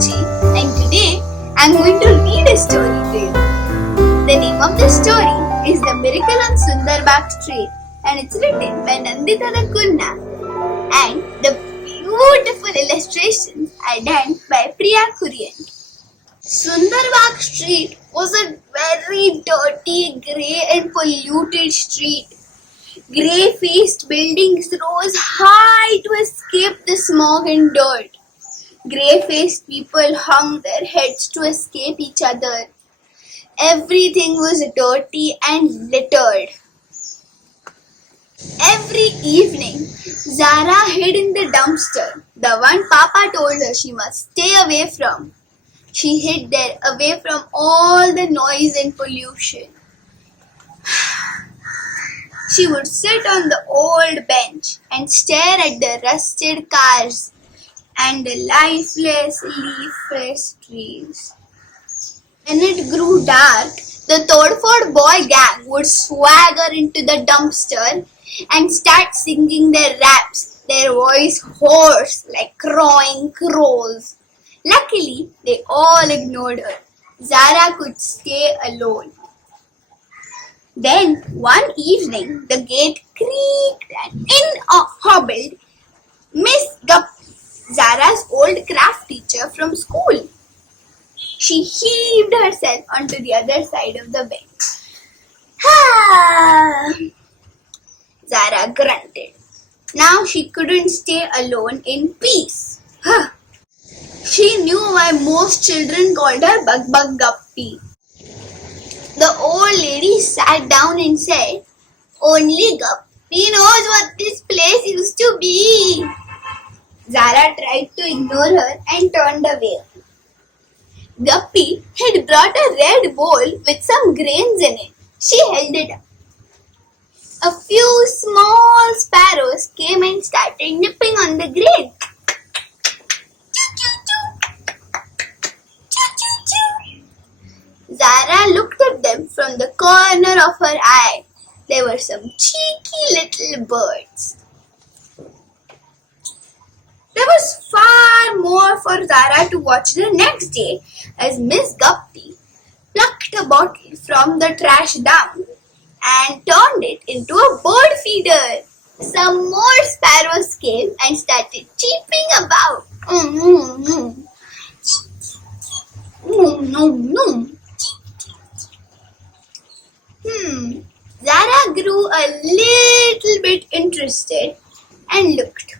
Saachi, and today I'm going to read a story to you. The name of the story is The Miracle on Sundarbaag Street, and it's written by Nandita the Kunna, and the beautiful illustrations are done by Priya Kurian. Sundarbaag Street was a very dirty, grey and polluted street. Grey-faced buildings rose high to escape the smog and dirt. Grey-faced people hung their heads to escape each other. Everything was dirty and littered. Every evening, Zara hid in the dumpster, the one Papa told her she must stay away from. She hid there, away from all the noise and pollution. She would sit on the old bench and stare at the rusted cars and the lifeless, leafless trees. When it grew dark, the Todford boy gang would swagger into the dumpster and start singing their raps, their voice hoarse like crowing crows. Luckily, they all ignored her. Zara could stay alone. Then, one evening, the gate creaked and in hobbled Miss Guppy, Zara's old craft teacher from school. She heaved herself onto the other side of the bench. Zara grunted. Now she couldn't stay alone in peace. She knew why most children called her Bug Guppy. The old lady sat down and said, "Only Guppy knows what this place used to be." Zara tried to ignore her and turned away. Guppy had brought a red bowl with some grains in it. She held it up. A few small sparrows came and started nipping on the grain. Zara looked at them from the corner of her eye. They were some cheeky little birds. There was far more for Zara to watch the next day as Miss Guppy plucked a bottle from the trash dump and turned it into a bird feeder. Some more sparrows came and started cheeping about. Zara grew a little bit interested and looked.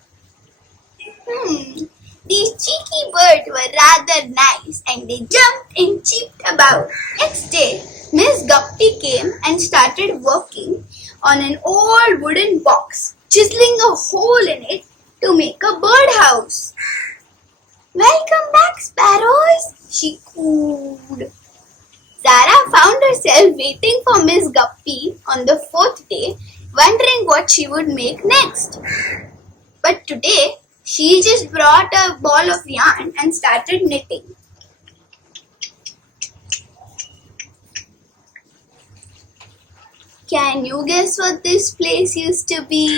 These cheeky birds were rather nice and they jumped and cheeped about. Next day, Miss Guppy came and started working on an old wooden box, chiseling a hole in it to make a birdhouse. "Welcome back, sparrows," she cooed. Zara found herself waiting for Miss Guppy on the fourth day, wondering what she would make next. But today, she just brought a ball of yarn and started knitting. Can you guess what this place used to be?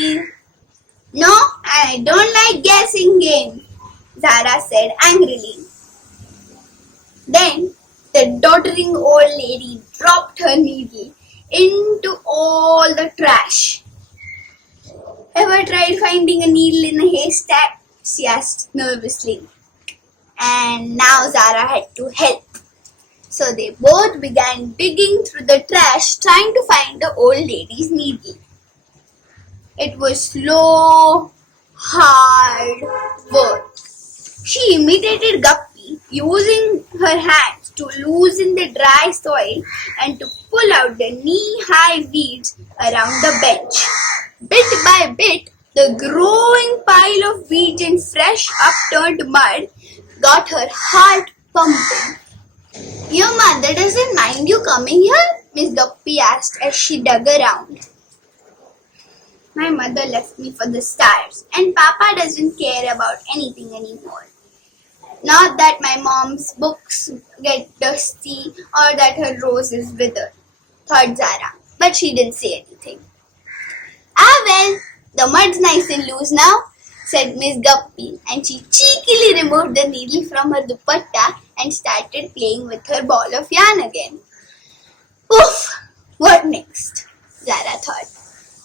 "No, I don't like guessing games," Zara said angrily. Then the doddering old lady dropped her needle into all the trash. "Ever tried finding a needle in a haystack?" she asked nervously. And now Zara had to help. So they both began digging through the trash trying to find the old lady's needle. It was slow, hard work. She imitated Guppy, using her hands to loosen the dry soil and to pull out the knee-high weeds around the bench. Bit by bit, the growing pile of weeds and fresh upturned mud got her heart pumping. "Your mother doesn't mind you coming here?" Miss Guppy asked as she dug around. "My mother left me for the stars, and Papa doesn't care about anything anymore. Not that my mom's books get dusty or that her roses wither," thought Zara, but she didn't say anything. "Ah well, the mud's nice and loose now. said Miss Guppy, and she cheekily removed the needle from her dupatta and started playing with her ball of yarn again. Oof! What next? Zara thought.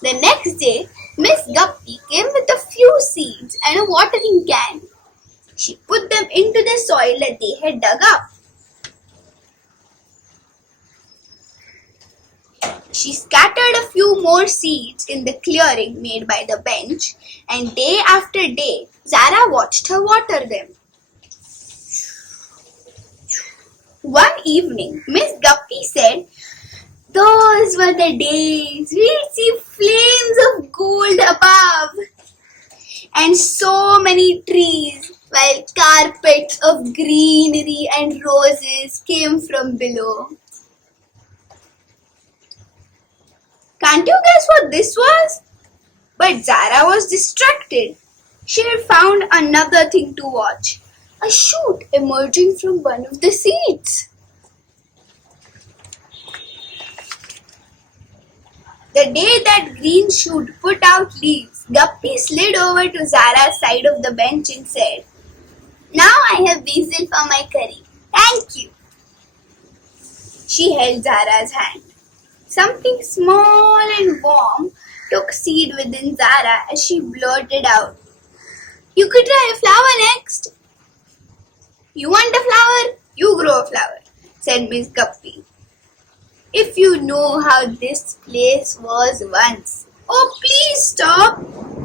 The next day, Miss Guppy came with a few seeds and a watering can. She put them into the soil that they had dug up. She scattered a few more seeds in the clearing made by the bench, and day after day, Zara watched her water them. One evening, Miss Guppy said, "Those were the days we'd see flames of gold above, and so many trees, while carpets of greenery and roses came from below." Can't you guess what this was? But Zara was distracted. She had found another thing to watch, a shoot emerging from one of the seeds. The day that green shoot put out leaves, Guppy slid over to Zara's side of the bench and said, "Now I have basil for my curry. Thank you." She held Zara's hand. Something small and warm took seed within Zara as she blurted out, "You could try a flower next." "You want a flower? You grow a flower," said Miss Guppy. "If you know how this place was once." "Oh, please stop.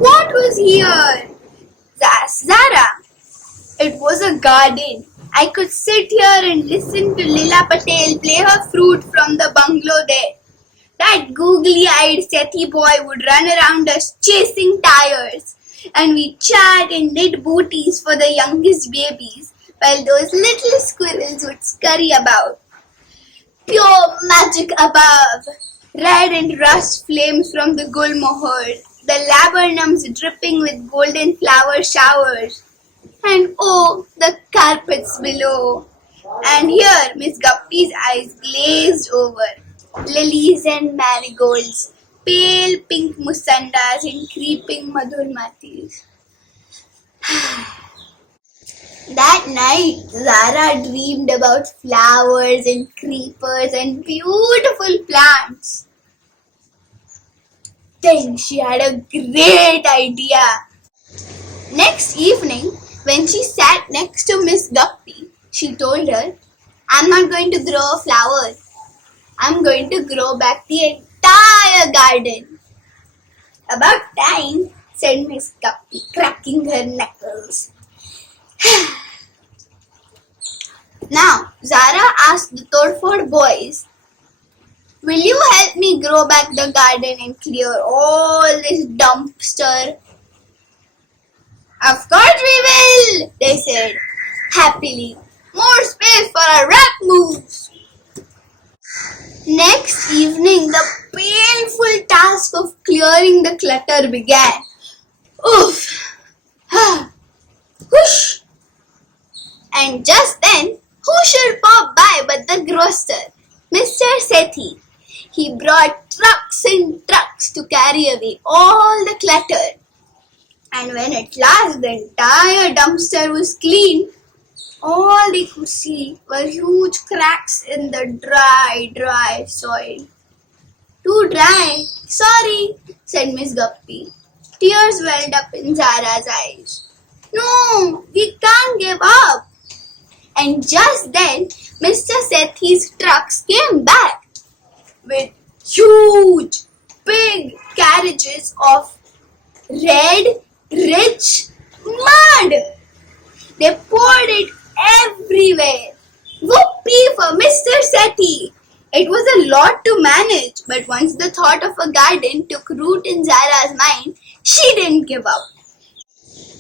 What was here?" "Zara, it was a garden. I could sit here and listen to Lila Patel play her flute from the bungalow there. That googly-eyed Sethi boy would run around us chasing tires, and we'd chat and knit booties for the youngest babies, while those little squirrels would scurry about. Pure magic above. Red and rust flames from the gulmohar, the laburnums dripping with golden flower showers, and oh, the carpets below." And here Miss Guppy's eyes glazed over. Lilies and marigolds, pale pink musandas and creeping madhurmatis. That night, Zara dreamed about flowers and creepers and beautiful plants. Then she had a great idea. Next evening, when she sat next to Miss Guppy, she told her, "I'm not going to grow a flower. I'm going to grow back the entire garden." "About time," said Miss Guppy, cracking her knuckles. Now, Zara asked the Torford boys, "Will you help me grow back the garden and clear all this dumpster?" "Of course we will," they said, happily. "More space for our rap moves." Next evening, the painful task of clearing the clutter began. Oof! Whoosh! And just then, who should pop by but the grocer, Mr. Sethi. He brought trucks and trucks to carry away all the clutter. And when at last the entire dumpster was clean, all they could see were huge cracks in the dry soil. "Too dry? Sorry," said Miss Guppy. Tears welled up in Zara's eyes. "No, we can't give up." And just then, Mr. Sethi's trucks came back with huge, big carriages of red, rich mud. They poured it everywhere. Whoopee for Mr. Sethi! It was a lot to manage, but once the thought of a garden took root in Zara's mind, she didn't give up.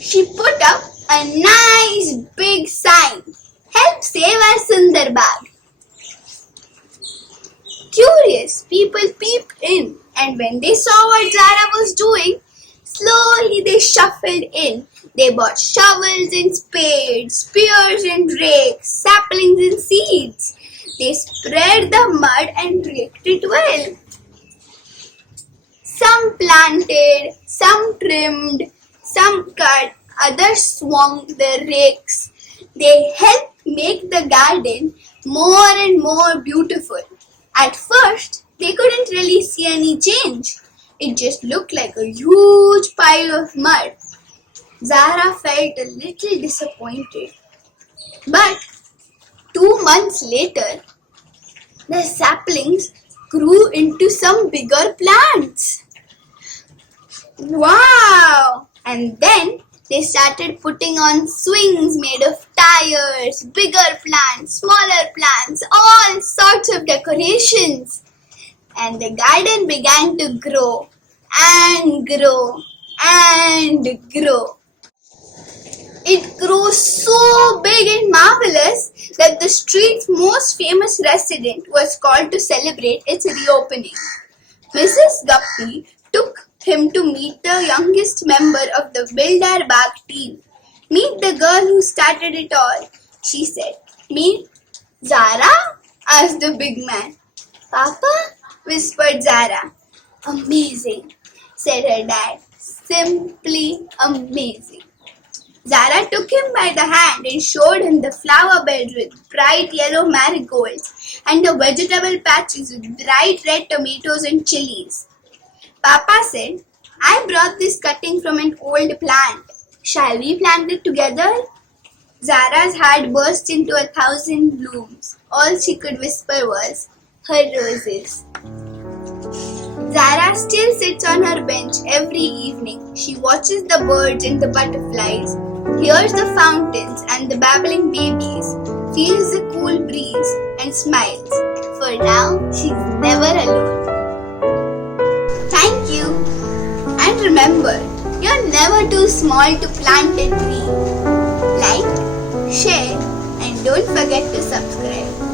She put up a nice big sign, "Help save our Sundarbaag." Curious people peeped in, and when they saw what Zara was doing, slowly they shuffled in. They bought shovels and spades, spears and rakes, saplings and seeds. They spread the mud and raked it well. Some planted, some trimmed, Some cut, others swung their rakes. They helped make the garden more and more beautiful. At first, they couldn't really see any change. It just looked like a huge pile of mud. Zara felt a little disappointed. But 2 months later, the saplings grew into some bigger plants. Wow! And then they started putting on swings made of tires, bigger plants, smaller plants, all sorts of decorations. And the garden began to grow and grow and grow. It grew so big and marvelous that the street's most famous resident was called to celebrate its reopening. Mrs. Guppy took him to meet the youngest member of the Sundarbaag team. "Meet the girl who started it all," she said. "Meet Zara?" asked the big man. "Papa?" whispered Zara. "Amazing," said her dad. "Simply amazing." Zara took him by the hand and showed him the flower beds with bright yellow marigolds and the vegetable patches with bright red tomatoes and chilies. Papa said, "I brought this cutting from an old plant. Shall we plant it together?" Zara's heart burst into 1,000 blooms. All she could whisper was, "Her roses." Zara still sits on her bench every evening. She watches the birds and the butterflies, hears the fountains and the babbling babies, feels the cool breeze and smiles. For now, she's never alone. Thank you. And remember, you're never too small to plant a tree. Like, share, and don't forget to subscribe.